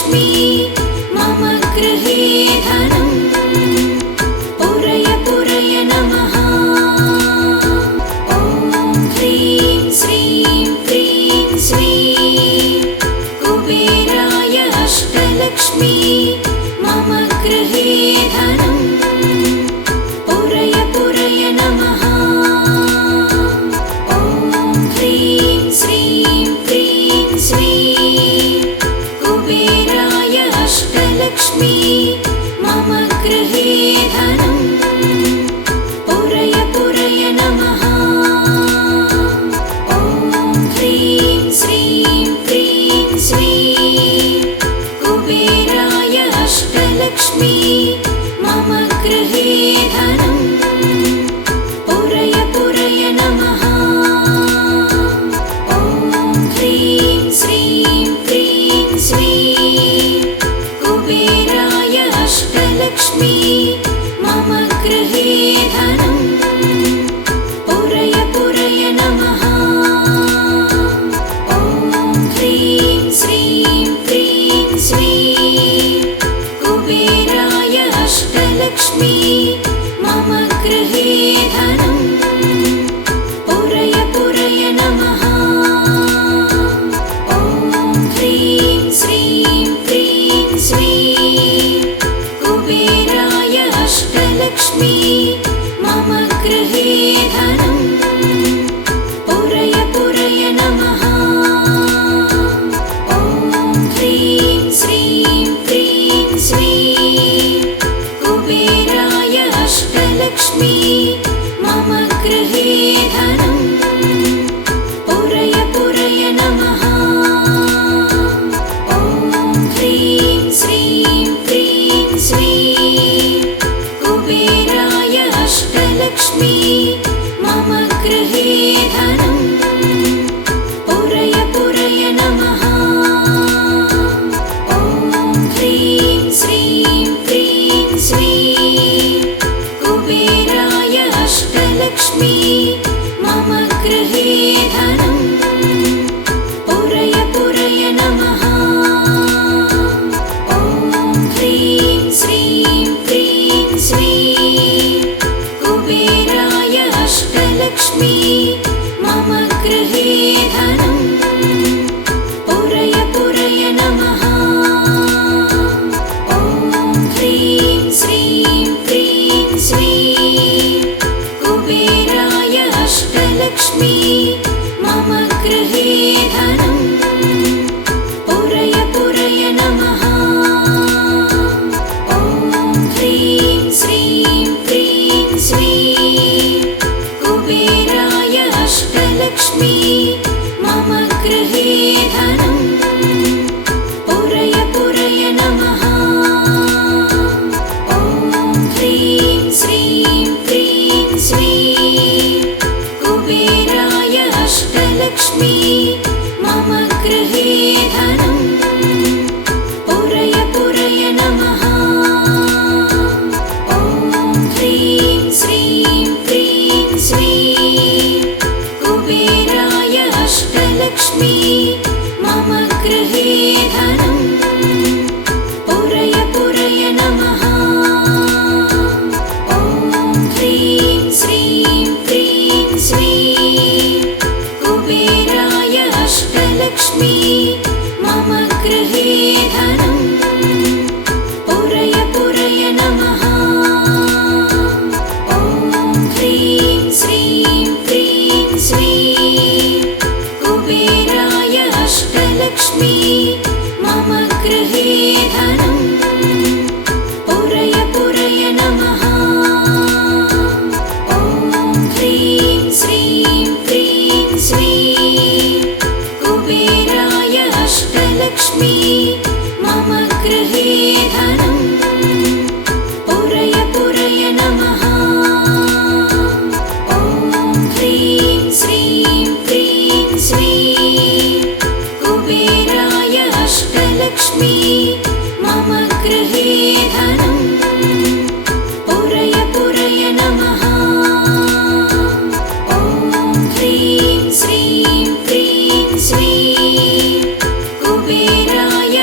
अष्टलक्ष्मी मम गृहे धनम् पूरय पूरय नमः। ॐ ह्रीं श्रीं क्रीं स्वीं कुबेराय अष्टलक्ष्मी मम गृहे धनम् पूरय पूरय नमः। ॐ ह्रीं श्रीं क्रीं स्वीं कुबेराय अष्टलक्ष्मी मम गृहे धनम् पूरय पूरय नमः। ॐ ह्रीं श्रीं क्रीं स्वीं कुबेराय अष्टलक्ष्मी मम गृहे धनम् पूरय पूरय नमः। ॐ ह्रीं श्रीं क्रीं स्वीं कुबेराय अष्टलक्ष्मी मम गृहे धनम् पूरय पूरय नमः। ॐ ह्रीं श्रीं क्रीं स्वीं कुबेराय अष्टलक्ष्मी मम गृहे धनम् पूरय पूरय नमः। ॐ ह्रीं श्रीं क्रीं स्वीं कुबेराय अष्टलक्ष्मी मम गृहे धनम् पूरय पूरय नमः। ॐ ह्रीं श्रीं क्रीं स्वीं कुबेराय अष्टलक्ष्मी मम गृहे धनम् पूरय पूरय नमः। ॐ ह्रीं श्रीं क्रीं स्वीं कुबेराय अष्टलक्ष्मी मम गृहे धनम् पूरय पूरय नमः। ॐ ह्रीं श्रीं क्रीं स्वीं कुबेराय अष्टलक्ष्मी मम गृहे धनम् पूरय पूरय नमः। ॐ ह्रीं श्रीं क्रीं स्वीं कुबेराय अष्टलक्ष्मी मम गृहे धनम् पूरय पूरय नमः। ॐ ह्रीं श्रीं क्रीं स्वीं कुबेराय अष्टलक्ष्मी मम गृहे धनम् पूरय पूरय नमः। ॐ ह्रीं श्रीं क्रीं स्वीं कुबेराय अष्टलक्ष्मी मम गृहे धनम् पूरय पूरय नमः। ॐ ह्रीं श्रीं क्रीं स्वीं कुबेराय अष्टलक्ष्मी मम गृहे धनम् पूरय पूरय नमः। ॐ ह्रीं श्रीं क्रीं स्वीं कुबेराय अष्टलक्ष्मी मम गृहे धनम् पूरय पूरय नमः। ॐ ह्रीं श्रीं क्रीं स्वीं कुबेराय अष्टलक्ष्मी मम गृहे धनम् पूरय पूरय नमः। ॐ ह्रीं श्रीं क्रीं स्वीं कुबेराय अष्टलक्ष्मी मम गृहे धनम् पूरय पूरय नमः। ॐ ह्रीं श्रीं क्रीं स्वीं कुबेराय अष्टलक्ष्मी मम गृहे धनम् पूरय पूरय नमः। ॐ ह्रीं श्रीं क्रीं स्वीं कुबेराय अष्टलक्ष्मी मम गृहे धनम् पूरय पूरय नमः। ॐ ह्रीं श्रीं क्रीं स्वीं कुबेराय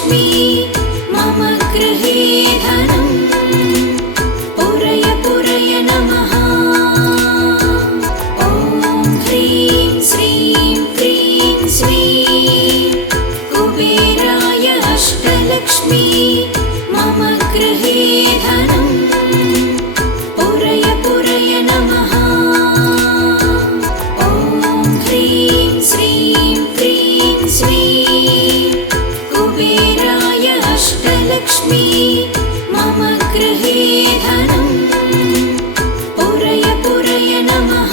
अष्टलक्ष्मी मम गृहे धनम् पुरय पुरय नमः। ॐ ह्रीं श्रीं क्रीं श्रीं कुबेराय अष्टलक्ष्मी मम गृहे धनम् पुरय पुरय नमः। ॐ ह्रीं श्रीं क्रीं श्रीं कुबेराय अष्टलक्ष्मी मम गृहे धनम् पुरय पुरय नमः।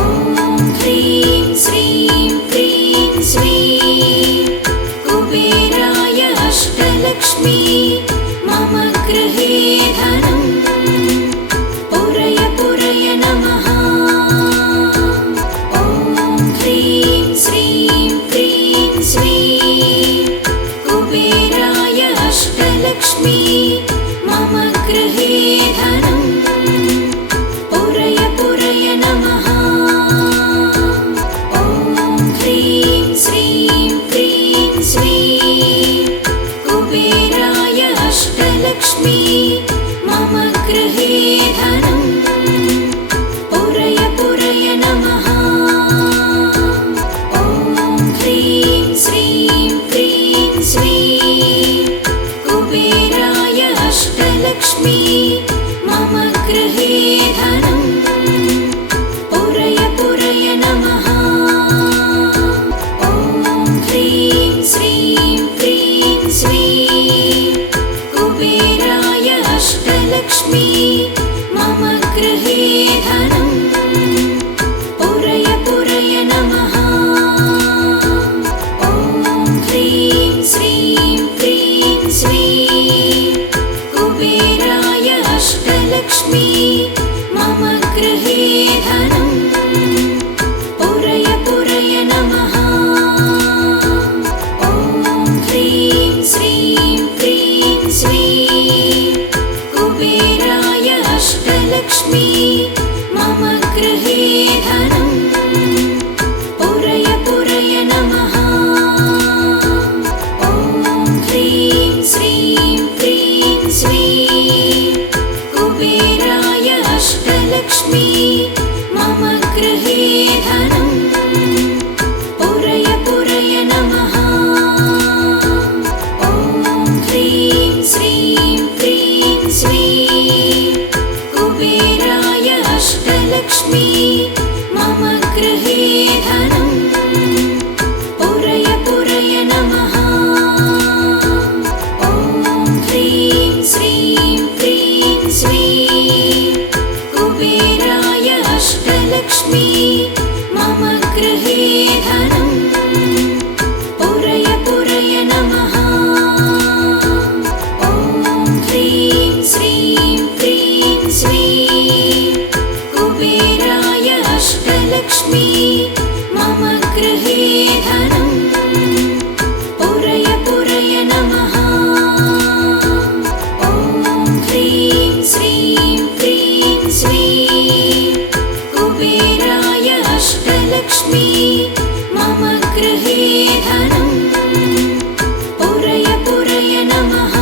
ॐ ह्रीं श्रीं क्रीं श्रीं कुबेराय अष्टलक्ष्मी मम गृहे धनम् पुरय पुरय नमः। ॐ ह्रीं श्रीं क्रीं श्रीं कुबेराय अष्टलक्ष्मी मम गृहे धनम् पुरय पुरय नमः। ॐ ह्रीं श्रीं क्रीं श्रीं कुबेराय अष्टलक्ष्मी मम गृहे धनम् पुरय पुरय नमः। ॐ ह्रीं श्रीं क्रीं श्रीं कुबेराय अष्टलक्ष्मी मम गृहे धनम् पुरय पुरय नमः। ॐ ह्रीं श्रीं क्रीं श्रीं कुबेराय अष्टलक्ष्मी मम गृहे धनम् पुरय पुरय नमः। ॐ ह्रीं श्रीं क्रीं श्रीं कुबेराय अष्टलक्ष्मी मम गृहे धनम् पुरय पुरय नमः। ॐ ह्रीं श्रीं क्रीं श्रीं कुबेराय अष्टलक्ष्मी मम गृहे धनम् पुरय पुरय नमः। ॐ ह्रीं श्रीं क्रीं श्रीं कुबेराय अष्टलक्ष्मी मम गृहे धनम् पुरय पुरय नमः। ॐ ह्रीं श्रीं क्रीं श्रीं कुबेराय अष्टलक्ष्मी मम गृहे धनम् पुरय पुरय नमः। ॐ ह्रीं श्रीं क्रीं श्रीं कुबेराय अष्टलक्ष्मी मम गृहे धनम् पुरय पुरय नमः। ॐ ह्रीं श्रीं क्रीं श्रीं कुबेराय अष्टलक्ष्मी मम गृहे धनम् पुरय पुरय नमः। ॐ ह्रीं श्रीं क्रीं श्रीं कुबेराय अष्टलक्ष्मी मम गृहे धनम् पुरय पुरय नमः।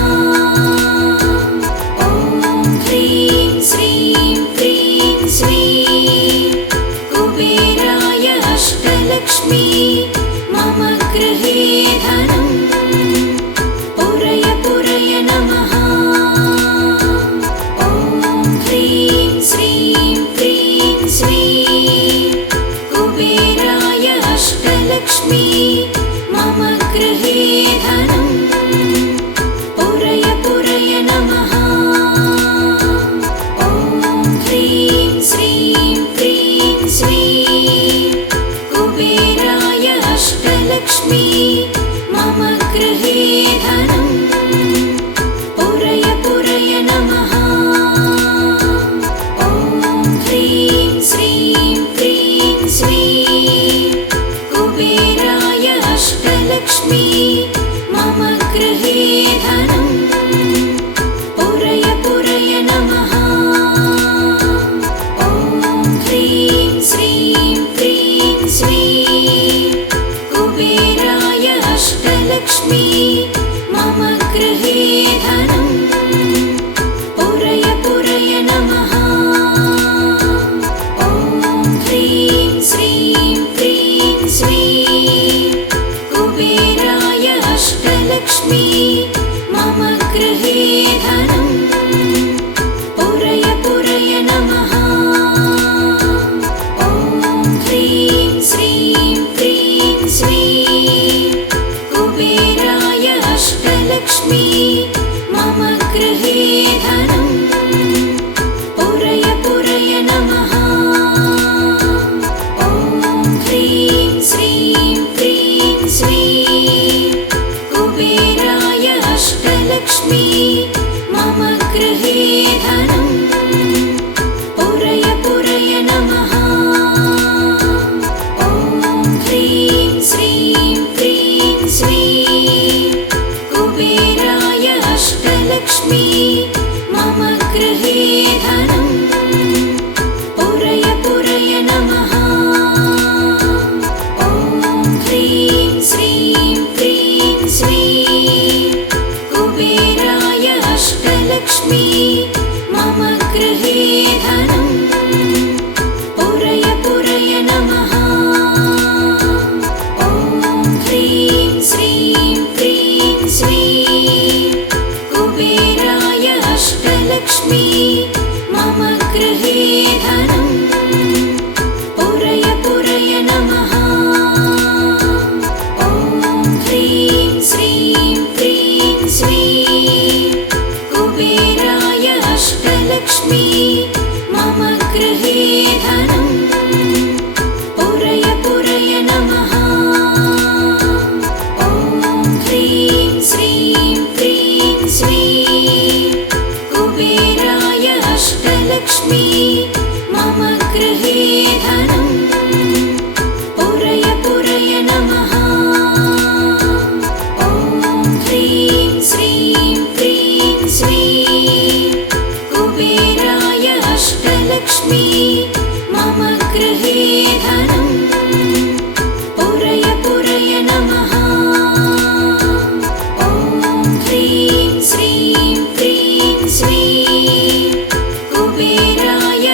ॐ ह्रीं श्रीं क्रीं श्रीं कुबेराय अष्टलक्ष्मी मम गृहे धनम् पुरय पुरय नमः। ॐ ह्रीं श्रीं क्रीं श्रीं कुबेराय अष्टलक्ष्मी मम गृहे धनम् पुरय पुरय नमः। ॐ ह्रीं श्रीं क्रीं श्रीं कुबेराय अष्टलक्ष्मी मम गृहे धनम् पुरय पुरय नमः। ॐ ह्रीं श्रीं क्रीं श्रीं कुबेराय अष्टलक्ष्मी मम अष्टलक्ष्मी मम गृहे धनं पुरय पुरय नमः। ॐ ह्रीं श्रीं क्रीं श्रीं कुबेराय अष्टलक्ष्मी मम गृहे धनं पुरय पुरय नमः। ॐ ह्रीं श्रीं क्रीं श्रीं कुबेराय अष्टलक्ष्मी मम गृहे धनं पुरय पुरय नमः। ॐ ह्रीं श्रीं क्रीं श्रीं कुबेराय अष्टलक्ष्मी मम गृहे धनं पुरय पुरय नमः। ॐ ह्रीं श्रीं क्रीं श्रीं कुबेराय अष्टलक्ष्मी मम गृहे धनं पुरय पुरय नमः। ॐ ह्रीं श्रीं क्रीं श्रीं कुबेराय अष्टलक्ष्मी मम गृहे धनं पुरय पुरय नमः। ॐ ह्रीं श्रीं क्रीं श्रीं कुबेराय अष्टलक्ष्मी मम गृहे धनं पुरय पुरय नमः। ॐ ह्रीं श्रीं क्रीं श्रीं कुबेराय अष्टलक्ष्मी मम गृहे धनं पुरय पुरय नमः। ॐ ह्रीं श्रीं क्रीं श्रीं कुबेराय अष्टलक्ष्मी मम गृहे धनं पुरय पुरय नमः। ॐ ह्रीं श्रीं क्रीं श्रीं कुबेराय अष्टलक्ष्मी मम गृहे धनं पुरय पुरय नमः। ॐ ह्रीं श्रीं क्रीं श्रीं कुबेराय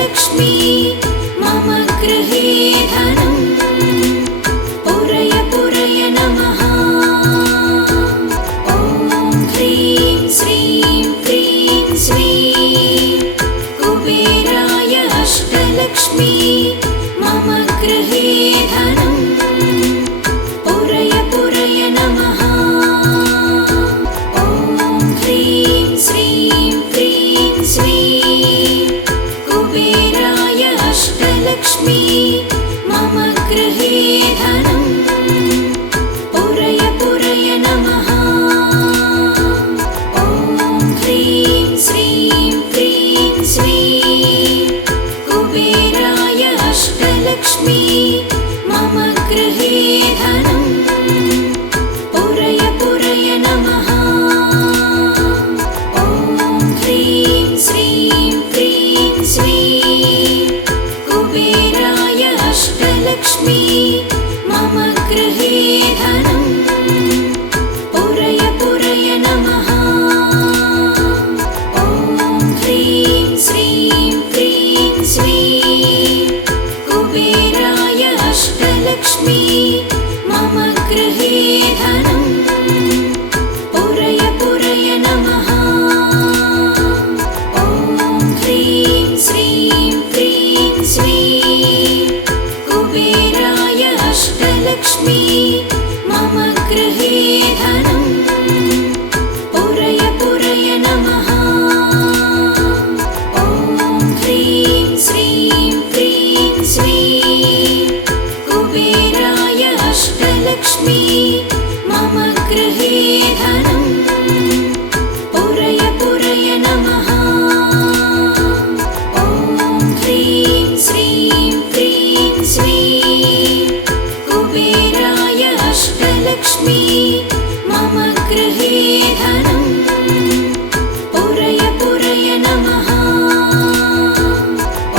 अष्टलक्ष्मी मम गृहे धनं पुरय पुरय नमः। ॐ ह्रीं श्रीं क्रीं श्रीं कुबेराय अष्टलक्ष्मी मम गृहे धनं पुरय पुरय नमः। ॐ ह्रीं श्रीं क्रीं श्रीं कुबेराय अष्टलक्ष्मी मम गृहे धनं पुरय पुरय नमः। ॐ ह्रीं श्रीं क्रीं श्रीं कुबेराय अष्टलक्ष्मी मम गृहे धनं पुरय पुरय नमः। ॐ ह्रीं श्रीं क्रीं श्रीं कुबेराय अष्टलक्ष्मी मम गृहे धनं पुरय पुरय नमः। ॐ ह्रीं श्रीं क्रीं श्रीं कुबेराय अष्टलक्ष्मी मम गृहे धनं पुरय पुरय नमः। ॐ ह्रीं श्रीं क्रीं श्रीं कुबेराय अष्टलक्ष्मी मम गृहे धनं पुरय पुरय नमः। ॐ ह्रीं श्रीं क्रीं श्रीं कुबेराय अष्टलक्ष्मी मम गृहे धनं पुरय पुरय नमः। ॐ ह्रीं श्रीं क्रीं श्रीं कुबेराय अष्टलक्ष्मी मम गृहे धनं पुरय पुरय नमः।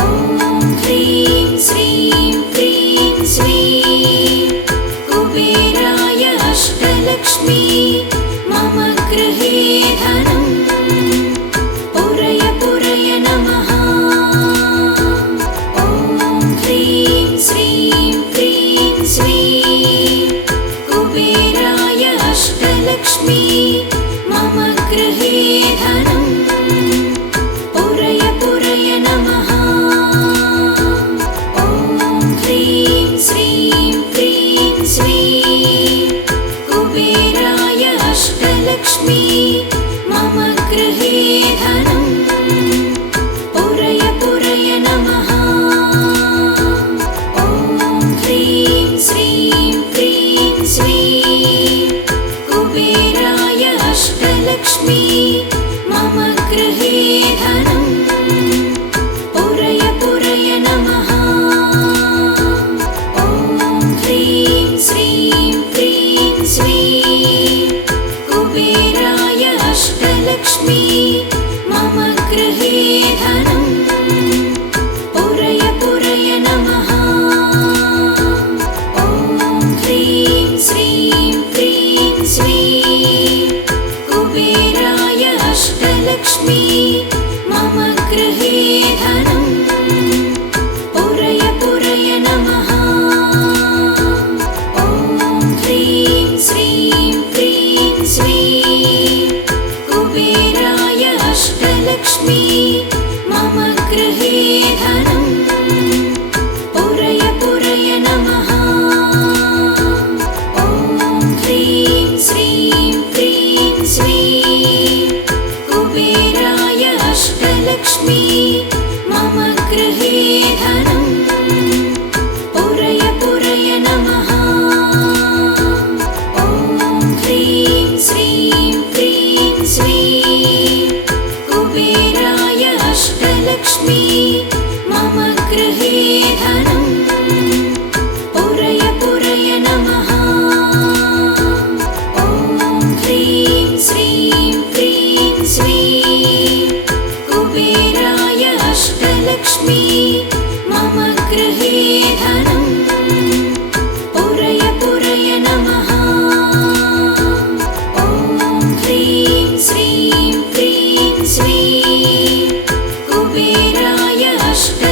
ॐ ह्रीं श्रीं क्रीं श्रीं कुबेराय अष्टलक्ष्मी मम गृहे धनं पुरय पुरय नमः। ॐ ह्रीं श्रीं क्रीं श्रीं कुबेराय अष्टलक्ष्मी मम गृहे धनं पुरय पुरय नमः। ॐ ह्रीं श्रीं क्रीं श्रीं कुबेराय अष्टलक्ष्मी मम गृहे धनं पुरय पुरय नमः। ॐ ह्रीं श्रीं क्रीं श्रीं कुबेराय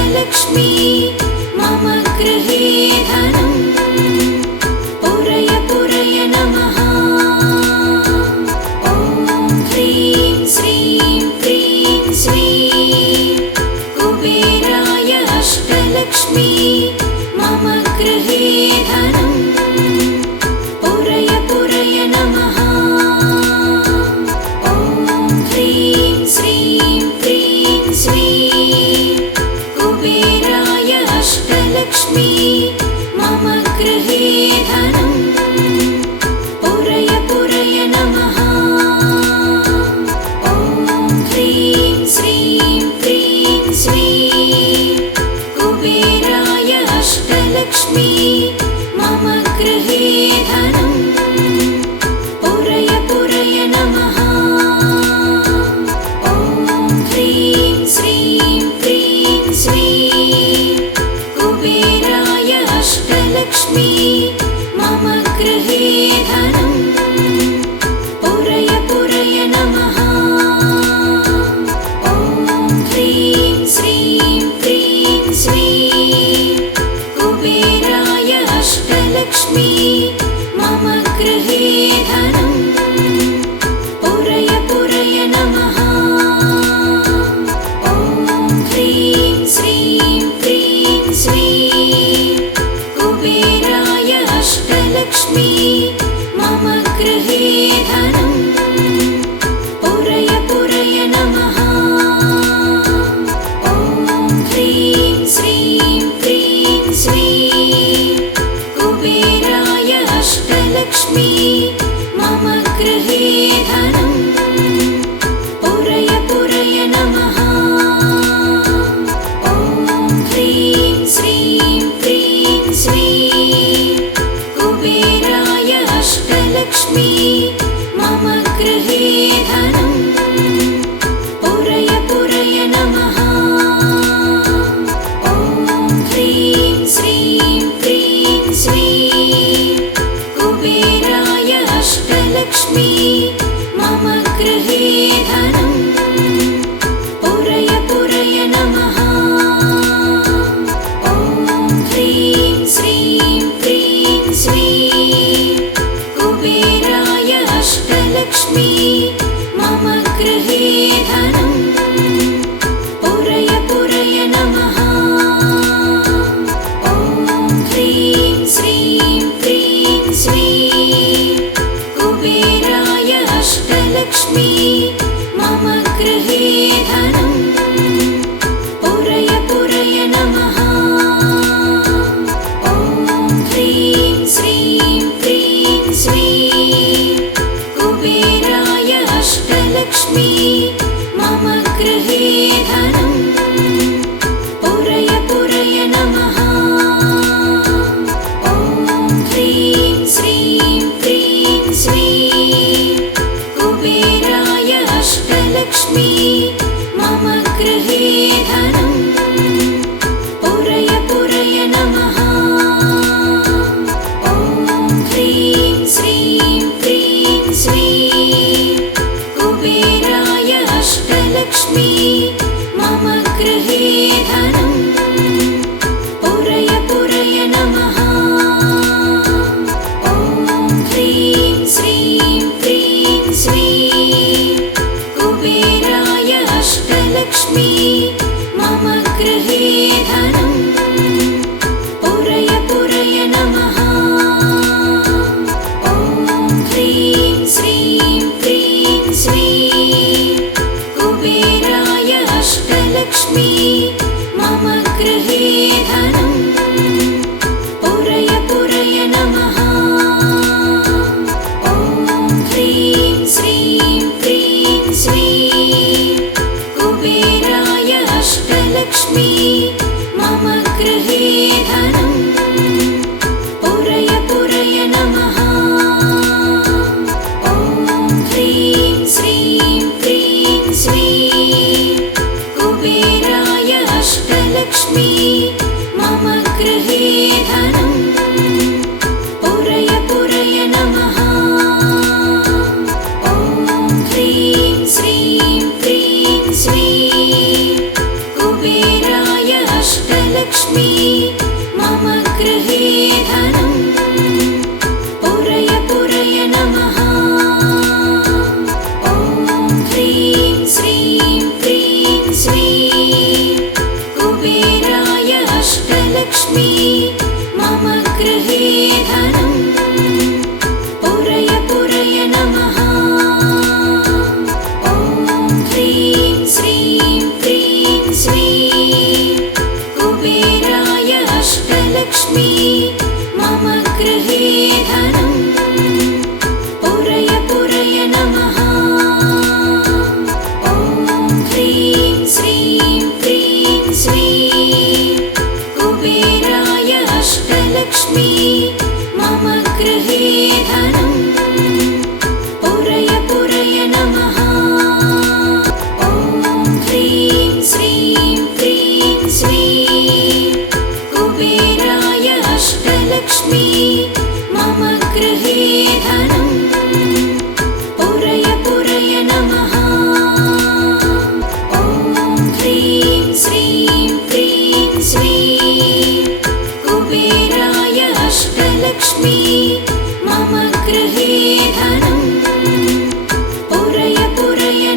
अष्टलक्ष्मी मम गृहे धनं पुरय पुरय नमः। ॐ ह्रीं श्रीं क्रीं श्रीं कुबेराय अष्टलक्ष्मी मम गृहे धनं पुरय पुरय नमः। ॐ ह्रीं श्रीं क्रीं श्रीं कुबेराय अष्टलक्ष्मी मम गृहे धनं पुरय पुरय नमः। ॐ ह्रीं श्रीं क्रीं श्रीं कुबेराय अष्टलक्ष्मी मम गृहे धनं पुरय पुरय नमः। ॐ ह्रीं श्रीं क्रीं श्रीं कुबेराय अष्टलक्ष्मी मम गृहे धनं पुरय पुरय नमः। ॐ ह्रीं श्रीं क्रीं श्रीं कुबेराय अष्टलक्ष्मी मम गृहे धनं पुरय पुरय नमः। ॐ ह्रीं श्रीं क्रीं श्रीं कुबेराय अष्टलक्ष्मी मम गृहे धनं पुरय पुरय नमः। ॐ ह्रीं श्रीं क्रीं श्रीं कुबेराय अष्टलक्ष्मी मम गृहे धनं पुरय पुरय नमः। ॐ ह्रीं श्रीं क्रीं श्रीं कुबेराय अष्टलक्ष्मी मम गृहे धनं पुरय पुरय नमः। ॐ ह्रीं श्रीं क्रीं श्रीं कुबेराय अष्टलक्ष्मी मम गृहे धनं पुरय पुरय नमः। ॐ ह्रीं श्रीं क्रीं श्रीं कुबेराय अष्टलक्ष्मी मम गृहे धनं पुरय पुरय नमः। ॐ ह्रीं श्रीं क्रीं श्रीं कुबेराय अष्टलक्ष्मी मम गृहे धनं पुरय पुरय नमः। ॐ ह्रीं श्रीं क्रीं श्रीं कुबेराय अष्टलक्ष्मी मम गृहे धनं पुरय पुरय नमः। ॐ ह्रीं श्रीं क्रीं श्रीं कुबेराय अष्टलक्ष्मी मम गृहे धनं पुरय पुरय नमः। ॐ ह्रीं श्रीं क्रीं श्रीं कुबेराय अष्टलक्ष्मी मम गृहे धनं पुरय पुरय नमः। ॐ ह्रीं श्रीं क्रीं श्रीं कुबेराय अष्टलक्ष्मी मम गृहे धनं पुरय पुरय नमः। ॐ ह्रीं श्रीं क्रीं श्रीं कुबेराय अष्टलक्ष्मी मम गृहे धनं पुरय पुरय नमः। ॐ ह्रीं श्रीं क्रीं श्रीं कुबेराय अष्टलक्ष्मी मम गृहे धनं पुरय पुरय नमः। ॐ ह्रीं श्रीं क्रीं श्रीं कुबेराय अष्टलक्ष्मी मम गृहे धनं पुरय पुरय नमः। ॐ ह्रीं श्रीं क्रीं श्रीं कुबेराय अष्टलक्ष्मी अष्टलक्ष्मी मम गृहे धनं पुरय पुरय नमः ॐ ह्रीं श्रीं क्रीं श्रीं कुबेराय अष्टलक्ष्मी मम गृहे धनं पुरय पुरय नमः ॐ ह्रीं श्रीं क्रीं श्रीं कुबेराय अष्टलक्ष्मी मम गृहे धनं पुरय पुरय नमः ॐ ह्रीं श्रीं क्रीं श्रीं कुबेराय अष्टलक्ष्मी